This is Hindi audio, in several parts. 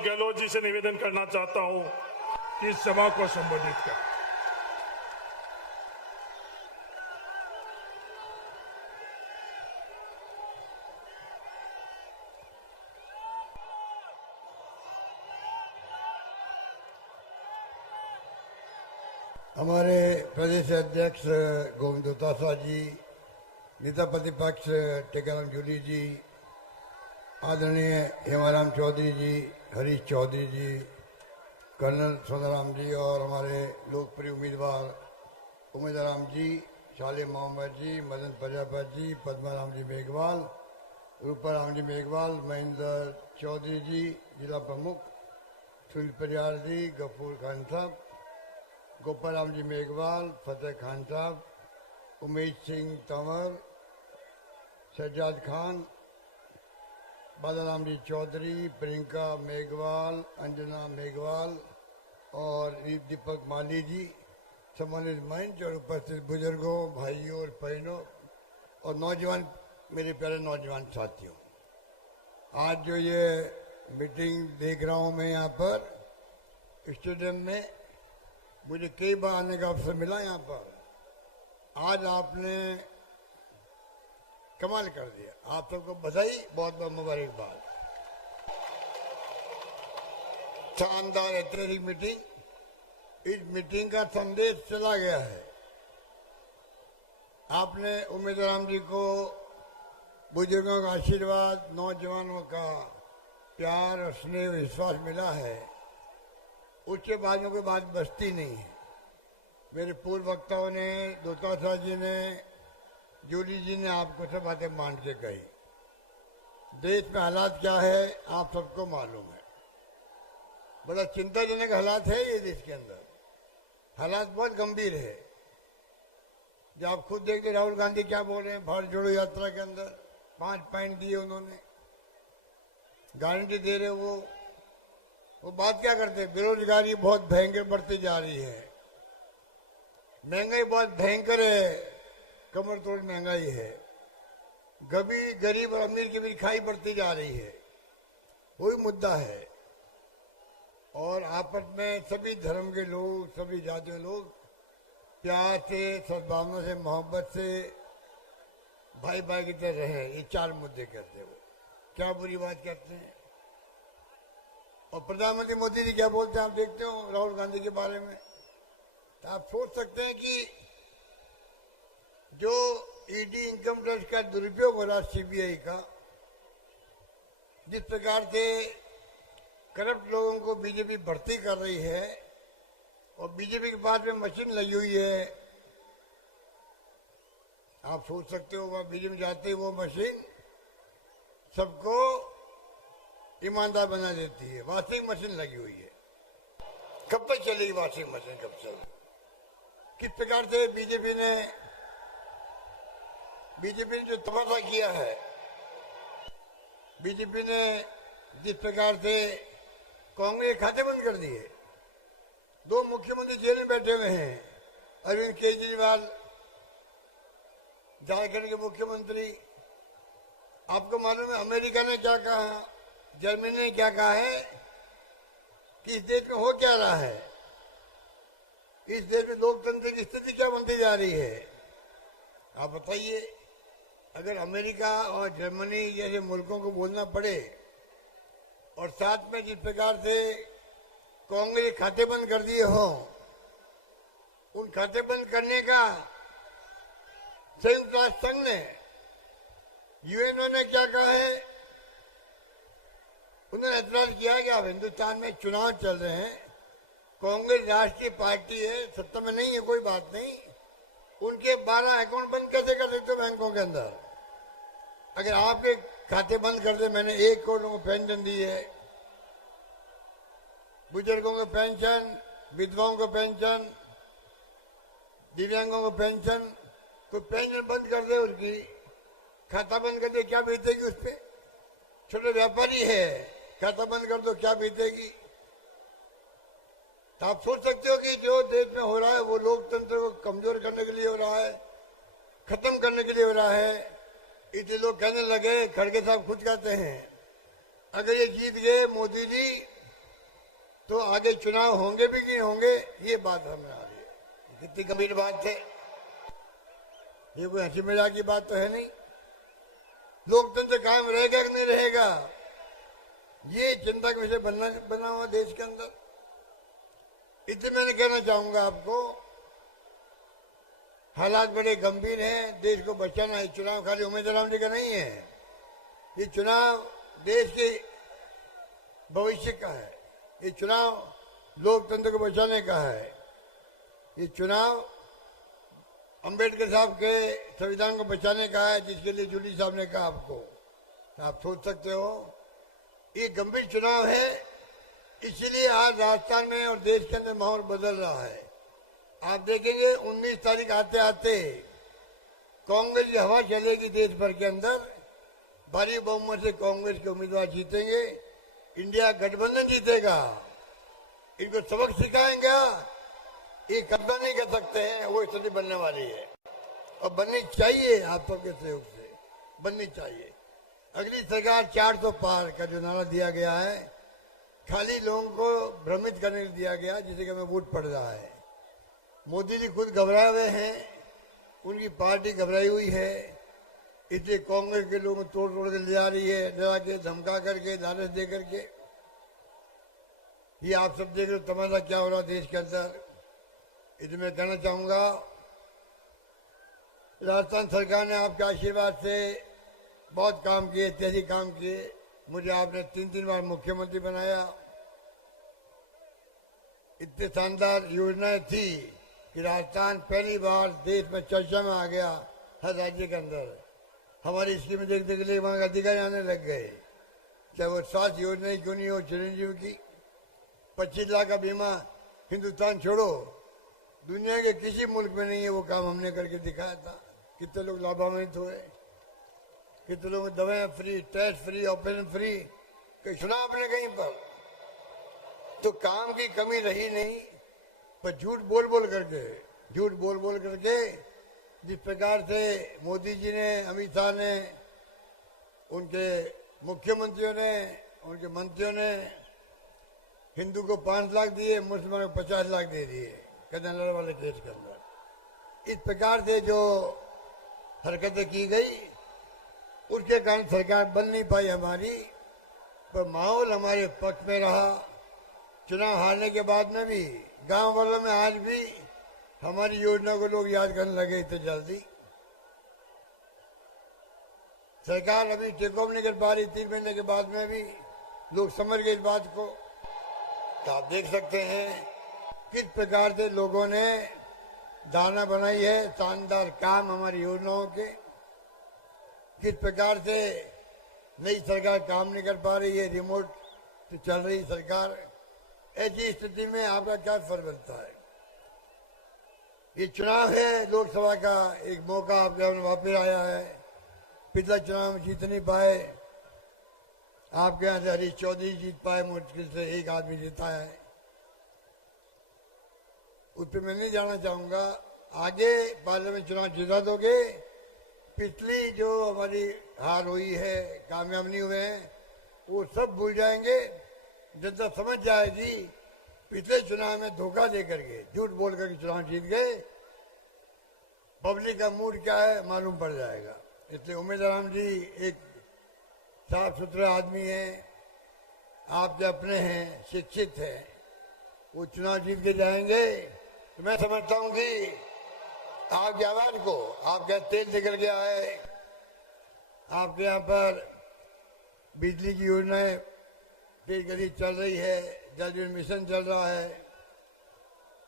गहलोत जी से निवेदन करना चाहता हूं कि इस सभा को संबोधित करें। हमारे प्रदेश अध्यक्ष गोविंद दोतासा जी, नेता प्रतिपक्ष टेकाराम जूली जी, आदरणीय हेमाराम चौधरी जी, हरीश चौधरी जी, कर्नल सोनाराम जी और हमारे लोकप्रिय उम्मीदवार जी, शाले मोहम्मद जी, मदन प्रजापति जी, पद्माराम जी मेघवाल, रूपाराम जी मेघवाल, महेंद्र चौधरी जी, जिला प्रमुख सुनील परियार जी, गफूर खान साहब, गोपाल राम जी मेघवाल, फतेह खान साहब, उमेश सिंह तंवर, सज्जाद खान, बालाराम जी चौधरी, प्रियंका मेघवाल, अंजना मेघवाल और दीपक माली जी, सम्मानित मंच और उपस्थित बुजुर्गों, भाइयों और बहनों और नौजवान, मेरे प्यारे नौजवान साथियों, आज जो ये मीटिंग देख रहा हूं मैं यहाँ पर स्टेडियम में, मुझे कई बार आने का अवसर मिला यहाँ पर। आज आपने कमाल कर दिया, आप सबको बधाई, बहुत बहुत मुबारकबाद। शानदार ऐतिहासिक मीटिंग, इस मीटिंग का संदेश चला गया है। आपने उम्मीदवार जी को बुजुर्गों का आशीर्वाद, नौजवानों का प्यार और स्नेह विश्वास मिला है, उसके बाद में कोई बात बचती नहीं है। मेरे पूर्व वक्ताओं ने, दोतासा जी ने, जूली जी ने आपको सब बातें मान के कही। देश में हालात क्या है आप सबको मालूम है, बड़ा चिंताजनक हालात है ये देश के अंदर, हालात बहुत गंभीर है। जब आप खुद देखते राहुल गांधी क्या बोल रहे हैं भारत जोड़ो यात्रा के अंदर, 5 पॉइंट दिए उन्होंने, गारंटी दे रहे वो बात क्या करते हैं, बेरोजगारी बहुत भयंकर बढ़ती जा रही है, महंगाई बहुत भयंकर है, कमर तोड़ महंगाई है, गरीब और अमीर की भी खाई बढ़ती जा रही है, वही मुद्दा है। और आपस में सभी धर्म के लोग, सभी जातियों के लोग प्यार से, सद्भावना से, मोहब्बत से भाई भाई की तरह रहे, ये 4 मुद्दे कहते हैं। वो क्या बुरी बात कहते हैं। और प्रधानमंत्री मोदी जी क्या बोलते हैं आप देखते हो राहुल गांधी के बारे में, तो आप सोच सकते हैं कि जो ईडी इनकम टैक्स का दुरुपयोग हो रहा, सीबीआई का, जिस प्रकार से करप्ट लोगों को बीजेपी भर्ती कर रही है और बीजेपी के पास में मशीन लगी हुई है, आप सोच सकते हो वह बीजेपी जाते वो मशीन सबको ईमानदार बना देती है। वॉशिंग मशीन लगी हुई है, कब तक चलेगी वॉशिंग मशीन, कब चलेगी। किस प्रकार से बीजेपी ने जो तमाशा किया है, बीजेपी ने जिस प्रकार से कांग्रेस खाते बंद कर दिए, 2 मुख्यमंत्री जेल में बैठे हुए हैं, अरविंद केजरीवाल झारखंड के मुख्यमंत्री। आपको मालूम है अमेरिका ने क्या कहा, जर्मनी ने क्या कहा है कि इस देश में हो क्या रहा है, इस देश में लोकतंत्र की स्थिति क्या बनती जा रही है। आप बताइए, अगर अमेरिका और जर्मनी जैसे मुल्कों को बोलना पड़े और साथ में जिस प्रकार से कांग्रेस खाते बंद कर दिए हो, उन खाते बंद करने का संयुक्त राष्ट्र संघ ने, यूएनओ ने क्या कहा है, उन्होंने ऐतराज किया कि अब हिंदुस्तान में चुनाव चल रहे हैं, कांग्रेस राष्ट्रीय पार्टी है, सत्ता में नहीं है, कोई बात नहीं, उनके 12 अकाउंट बंद कैसे कर सकते हो बैंकों के अंदर। अगर आपके खाते बंद कर दे, मैंने 1 करोड़ लोगों को पेंशन दी है, बुजुर्गों को पेंशन, विधवाओं को पेंशन, दिव्यांगों को पेंशन, तो पेंशन बंद कर दे, उनकी खाता बंद कर दे, क्या बीतेगी उस पर। छोटे व्यापारी है, खाता बंद कर दो, क्या बीतेगी। तो आप सोच सकते हो कि जो देश में हो रहा है वो लोकतंत्र को कमजोर करने के लिए हो रहा है, खत्म करने के लिए हो रहा है। इसलिए लोग कहने लगे, खड़गे साहब खुद कहते हैं, अगर ये जीत गए मोदी जी तो आगे चुनाव होंगे भी कि नहीं होंगे, ये बात हमें आ रही है। कितनी गंभीर बात है ये, कोई हंसी मजाक की बात तो है नहीं। लोकतंत्र कायम रहेगा कि नहीं रहेगा, ये चिंता का विषय बना हुआ देश के अंदर। इतने मैं कहना चाहूंगा आपको, हालात बड़े गंभीर हैं, देश को बचाना है। चुनाव खाली उम्मीदवार जी का नहीं है, ये चुनाव देश के भविष्य का है, ये चुनाव लोकतंत्र को बचाने का है, ये चुनाव अंबेडकर साहब के संविधान को बचाने का है, जिसके लिए जूली साहब ने कहा आपको। तो आप सोच सकते हो ये गंभीर चुनाव है, इसीलिए आज राजस्थान में और देश के अंदर माहौल बदल रहा है। आप देखेंगे 19 तारीख आते आते कांग्रेस की हवा चलेगी देश भर के अंदर, भारी बहुमत से कांग्रेस के उम्मीदवार जीतेंगे, इंडिया गठबंधन जीतेगा। इनको सबक सिखाएंगे, ये कल्पना नहीं कर सकते हैं, वो स्थिति बनने वाली है और बननी चाहिए। आप सबके सहयोग से बननी चाहिए। अगली सरकार 400 पार का जो नारा दिया गया है, खाली लोगों को भ्रमित करने के लिए दिया गया, जिसे कि हमें वोट पड़ रहा है। मोदी जी खुद घबराए हुए हैं, उनकी पार्टी घबराई हुई है, इसलिए कांग्रेस के लोगों को तोड़ तोड़ के ले जा रही है, डरा के, धमका करके, लालच दे करके। ये आप सब देख रहे हो तमाशा क्या हो रहा देश के अंदर। इसलिए मैं कहना चाहूंगा, राजस्थान सरकार ने आपके आशीर्वाद से बहुत काम किए, तेजी काम किए। मुझे आपने 3 बार मुख्यमंत्री बनाया। इतने शानदार योजनाएं थी कि राजस्थान पहली बार देश में चर्चा में आ गया, हर राज्य के अंदर। हमारी स्कीम देखने के लिए वहां के अधिकारी आने लग गए, चाहे वो स्वास्थ्य योजना क्यों नहीं हो, चिरंजीव की 25 लाख का बीमा, हिंदुस्तान छोड़ो, दुनिया के किसी मुल्क में नहीं है वो काम हमने करके दिखाया था। कितने लोग लाभान्वित हुए, कितने लोग दवाएं free, test free, operation free, कहीं सुना आपने कहीं पर? तो काम की कमी रही नहीं, पर झूठ बोल बोल करके जिस प्रकार से मोदी जी ने, अमित शाह ने, उनके मुख्यमंत्रियों ने, उनके मंत्रियों ने हिंदू को 5 लाख दिए, मुसलमानों को 50 लाख दे दिए कन्नड़ वाले केस के अंदर। इस प्रकार से जो हरकतें की गई, उसके कारण सरकार बन नहीं पाई हमारी, पर माहौल हमारे पक्ष में रहा। चुनाव हारने के बाद में भी गांव वालों में आज भी हमारी योजना को लोग याद करने लगे इतने जल्दी। सरकार अभी टेक ऑफ नहीं कर पा रही, 3 महीने के बाद में भी लोग समझ गए इस बात को। तो आप देख सकते हैं किस प्रकार से लोगों ने धारणा बनाई है, शानदार काम हमारी योजनाओं के। किस प्रकार से नई सरकार काम नहीं कर पा रही है, रिमोट से चल रही सरकार। ऐसी स्थिति में आपका क्या फर्ज बनता है? ये चुनाव है लोकसभा का, एक मौका आपके सामने वापस आया है। पिछला चुनाव में जीत नहीं पाए, आपके यहाँ से हरीश चौधरी जीत पाए, मुश्किल से एक आदमी जीता है। उस पर मैं नहीं जाना चाहूंगा। आगे पार्लियामेंट चुनाव जिता दोगे, पिछली जो हमारी हार हुई है, कामयाब नहीं हुए हैं, वो सब भूल जाएंगे। जनता समझ जाएगी पिछले चुनाव में धोखा दे करके, झूठ बोल करके चुनाव जीत गए। पब्लिक का मूड क्या है मालूम पड़ जाएगा। इसलिए उम्मीदवार जी एक साफ सुथरे आदमी है, आपके अपने हैं, शिक्षित हैं, वो चुनाव जीत के जाएंगे। तो मैं समझता हूं कि आपकी आवाज को, आपके तेल निकल गया है, आपके यहाँ पर बिजली की योजनाएं तेज गति चल रही है, जल जीवन मिशन चल रहा है,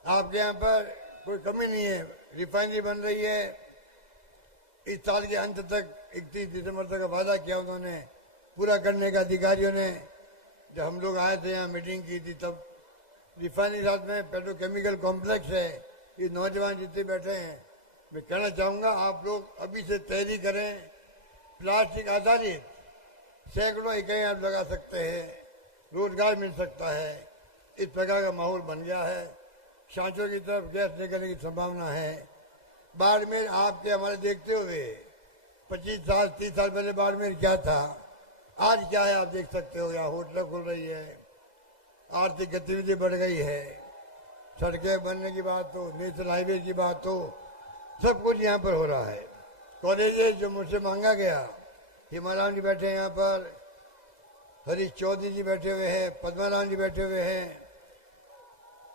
आपके यहाँ पर कोई कमी नहीं है, रिफाइनरी बन रही है। इस साल के अंत तक 31 दिसंबर तक का वादा किया उन्होंने, पूरा करने का अधिकारियों ने। जब हम लोग आए थे यहाँ मीटिंग की थी, तब रिफाइनरी साथ में पेट्रोकेमिकल कॉम्प्लेक्स है, ये नौजवान जितने बैठे हैं, मैं कहना चाहूंगा आप लोग अभी से तैयारी करें। प्लास्टिक आधारित सैकड़ों इकाइयां आप लगा सकते हैं, रोजगार मिल सकता है। इस प्रकार का माहौल बन गया है। सांचों की तरफ गैस निकलने की संभावना है। बाड़मेर आपके हमारे देखते हुए 25 साल 30 साल पहले बाड़मेर क्या था, आज क्या है आप देख सकते हो। यहाँ होटल खुल रही है, आर्थिक गतिविधि बढ़ गई है, सड़कें बनने की बात हो, नेशनल हाईवे की बात हो, सब कुछ यहाँ पर हो रहा है। कॉलेजेस जो मुझसे मांगा गया, हिमाराम जी बैठे हैं यहाँ पर, हरीश चौधरी जी बैठे हुए हैं, पद्माराम जी बैठे हुए हैं,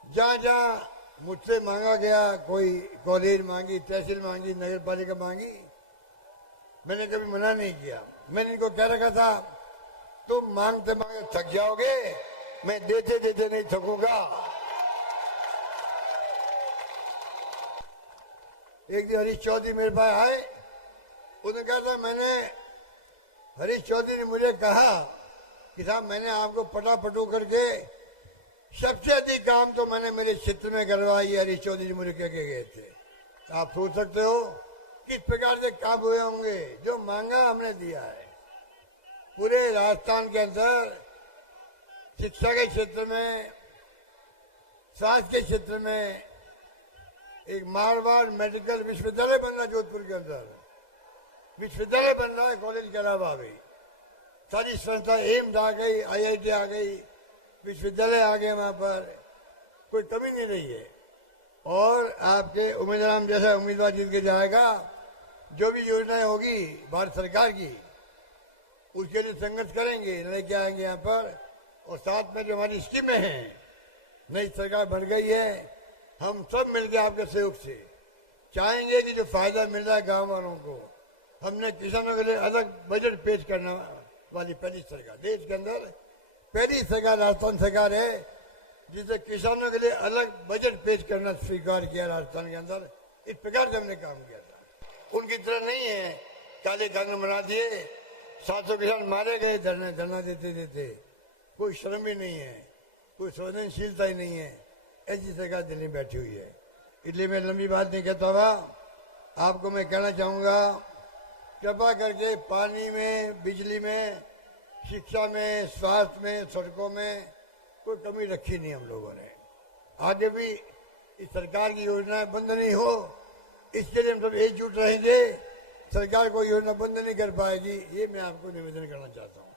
जहाँ जहाँ मुझसे मांगा गया, कोई कॉलेज मांगी, तहसील मांगी, नगर पालिका मांगी, मैंने कभी मना नहीं किया। मैंने इनको कह रखा था तुम मांगते मांगते थक जाओगे, मैं देते देते नहीं थकूंगा। एक दिन हरीश चौधरी मेरे पास आए, उन्होंने कहा था हरीश चौधरी ने मुझे कहा कि साहब मैंने आपको पटापटू करके सबसे अधिक काम तो मैंने मेरे क्षेत्र में करवाई। हरीश चौधरी मुझे कह के गए थे। आप सोच सकते हो किस प्रकार से काम हुए होंगे। जो मांगा हमने दिया है। पूरे राजस्थान के अंदर शिक्षा के क्षेत्र में, स्वास्थ्य के क्षेत्र में एक मारवाड़ मेडिकल विश्वविद्यालय बन रहा है। जोधपुर के अंदर विश्वविद्यालय बन रहा है, कॉलेज के अलावा भी सारी संस्था, एम्स आ गई, IIT आ गई, विश्वविद्यालय आ गए, वहां पर कोई कमी नहीं रही है। और आपके उम्मीदवार जैसा उम्मीदवार जीत के जाएगा, जो भी योजनाएं होगी भारत सरकार की, उसके लिए संघर्ष करेंगे, लेके आएंगे यहाँ पर। और साथ में जो हमारी स्कीमें हैं, नई सरकार बन गई है, हम सब मिलकर आपके सहयोग से चाहेंगे कि जो फायदा मिल रहा है गाँव वालों को, हमने किसानों के लिए अलग बजट पेश करने वाली पहली सरकार, देश के अंदर पहली सरकार राजस्थान सरकार है जिसे किसानों के लिए अलग बजट पेश करना स्वीकार किया राजस्थान के अंदर। इस प्रकार से हमने काम किया था। उनकी तरह नहीं है काले कानून बना दिए, 700 किसान मारे गए धरना देते देते, कोई शर्म भी नहीं है, कोई संवेदनशीलता ही नहीं है। ऐसी सरकार दिल्ली में बैठी हुई है। इसलिए मैं लंबी बात नहीं कहता हुआ आपको मैं कहना चाहूंगा, कृपा करके पानी में, बिजली में, शिक्षा में, स्वास्थ्य में, सड़कों में कोई कमी रखी नहीं हम लोगों ने। आगे भी इस सरकार की योजनाएं बंद नहीं हो, इसके लिए हम सब एकजुट रहेंगे। सरकार कोई योजना बंद नहीं कर पाएगी, ये मैं आपको निवेदन करना चाहता हूँ।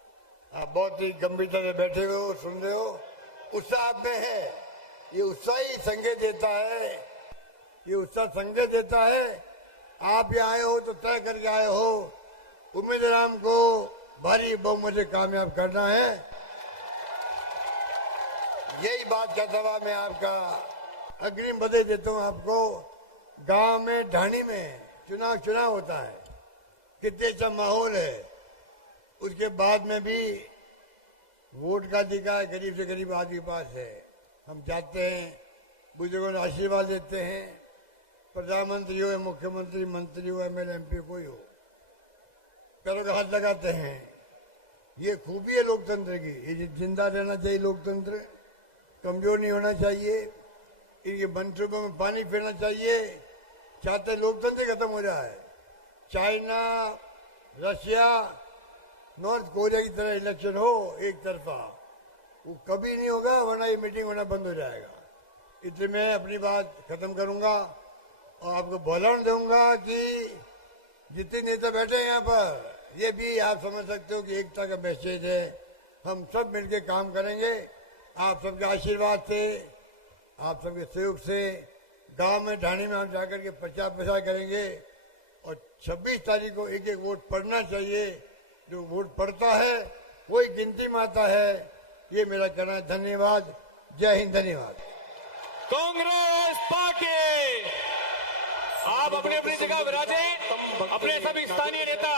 आप बहुत ही गंभीरता से बैठे हुए हो, सुन रहे हो, उत्साह आप में है। ये उत्साह ही संकेत देता है, ये उत्साह संकेत देता है आप यहाँ आए हो तो तय करके आए हो उम्मीदवार को भारी बहुमत से कामयाब करना है। यही बात कहता हुआ मैं आपका अग्रिम बधाई देता हूँ आपको। गांव में, ढाणी में चुनाव होता है, कितने अच्छा माहौल है। उसके बाद में भी वोट का अधिकार गरीब से गरीब आदमी के पास है। हम जाते हैं, बुजुर्गों ने आशीर्वाद देते हैं, प्रधानमंत्री हो, मुख्यमंत्री, मंत्री हो, MLA MP कोई हो, पैरों का हाथ लगाते हैं। ये खूबी है लोकतंत्र की। ये जिंदा रहना चाहिए लोकतंत्र, कमजोर नहीं होना चाहिए। इनके मनसूबों में पानी फेरना चाहिए। चाहते लोकतंत्र खत्म हो जाए। चाइना, रशिया, नॉर्थ कोरिया की तरह इलेक्शन हो एक तरफा, वो कभी नहीं होगा, वरना ये मीटिंग होना बंद हो जाएगा। इसलिए मैं अपनी बात खत्म करूंगा और आपको बोलान दूंगा कि जितने नेता बैठे हैं यहाँ पर, ये भी आप समझ सकते हो कि एकता का मैसेज है। हम सब मिलकर काम करेंगे। आप सबके आशीर्वाद से, आप सबके सहयोग से गांव में, ढाणी में हम जाकर के प्रचार करेंगे। और 26 तारीख को एक वोट पड़ना चाहिए। जो वोट पड़ता है वही गिनती में आता है। ये मेरा कहना है। धन्यवाद। जय हिंद। धन्यवाद। कांग्रेस पार्टी, आप अपनी अपनी जगह विराजें। अपने सभी स्थानीय नेता